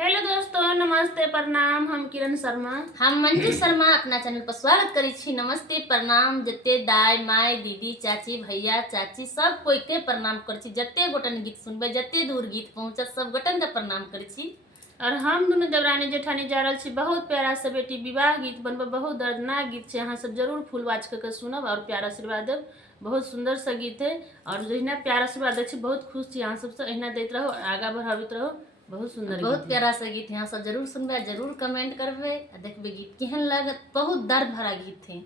Hello दोस्तों, नमस्ते प्रणाम। हम किरण शर्मा, हम मंजू शर्मा अपना चैनल पर स्वागत करी छी। नमस्ते प्रणाम जते दाई माय दीदी चाची भैया चाची सब कोई के प्रणाम करी छी। जते गोटन गीत सुनबे जते दूर गीत पहुंचत सब गोटन के प्रणाम करी छी। और हम दोनों देवरानी जेठानी जा रहा छी। बहुत प्यारा सा बेटी विवाह गीत बनबे, बहुत दर्दनाक गीत है। अहाँ सब जरूर फुल वाच करके सुनब और प्यार आशीर्वाद देव। बहुत सुंदर सा गीत है और जहिना प्यार आशीर्वाद दे छी बहुत खुश छी। अहाँ सबसे अहिना दैत रहो, आगा बढ़ावित रहो। बहुत सुंदर बहुत गीत प्यारा सा गीत है। यहाँ सब जरूर सुनबे, जरूर कमेंट करबे, देखबे गीत केहन लागत। बहुत दर्द भरा गीत है।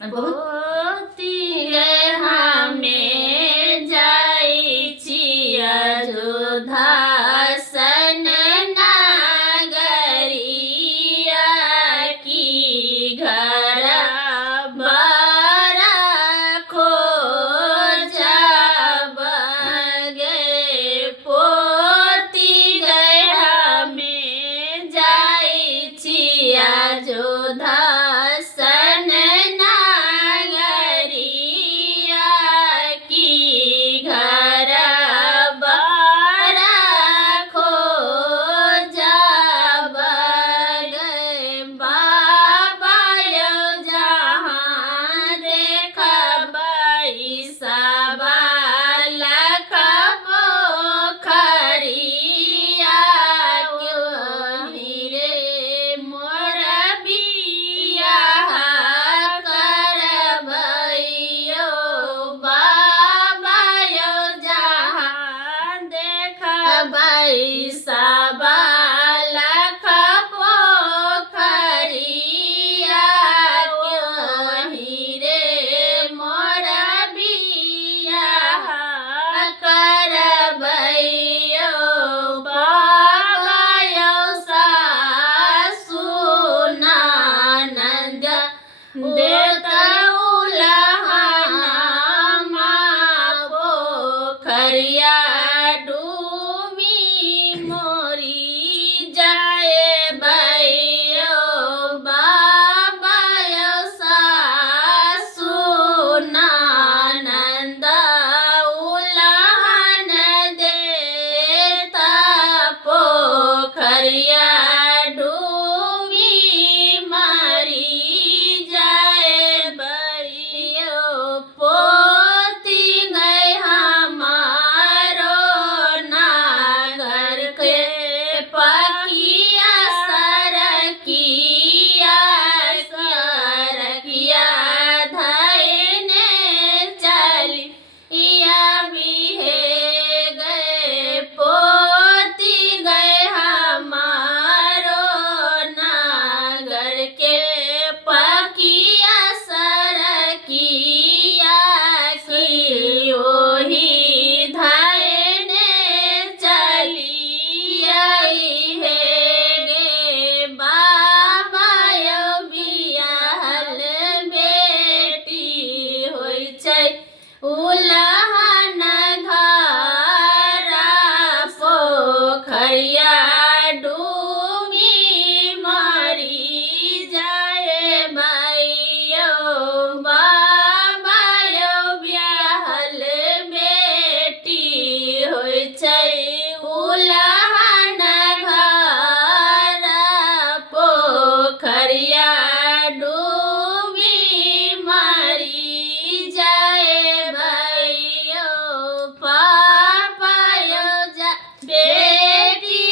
पोती गए हमें जाई छिया जोधा सन नागरिया की घर बारा खो जब गए। पोती गए हमें जाई छिया जोधा सन नागरिया की घर बारा खो जब गए। बाबा यो जहाँ देखबै सबा लखबो खरिया क्यों रे मोर बियाह करबैयो। बाबा यो जहाँ देखबै सबा लखबो खरिया क्यों रे मोर बियाह करबैयो। बाबा यो सासु ननद देत उलहना पोखरिया डूबी मोरी जाए भैयो। बाबा यो सासु ननद उलहन देत पोखरिया डूबी मरी जाए भैयो। पोती गए हमारो नागर के पकिया सरकिया सरकिया धैने चली या बिहे गए। पोती गए हमारो नागर के पकिया सरकिया की ओही धैने चली आई है गे। बाबा यो बियाहल बेटी होइ छै उलहन घर पोखरिया डूबी मरी जाए भैयो। बाबा यो बियाहल बेटी होइ छै उलहन घर पोखरिया डूबी मरी जाए भैयो। पापा यो जा बेटी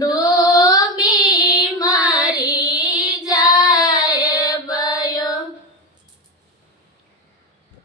डोल